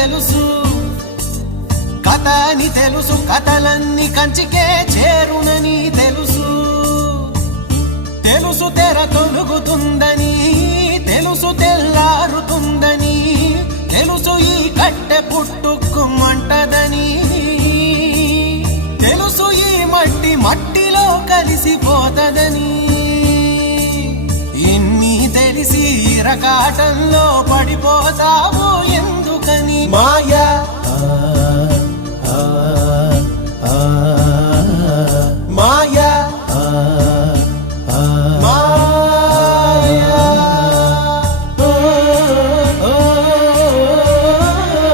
తెలుసు, కథ అని తెలుసు, కథలన్నీ కంచికే చేరునని తెలుసు. తెలుసు తెర తొలుగుతుందని, తెలుసు తెల్లారుతుందని, తెలుసు ఈ కట్టె పుట్టుకుమంటదని, తెలుసు ఈ మట్టి మట్టిలో కలిసిపోతదని. ఇన్ని తెలిసి ఇరకాటంలో పడిపోతావు ఎందుకని? మాయ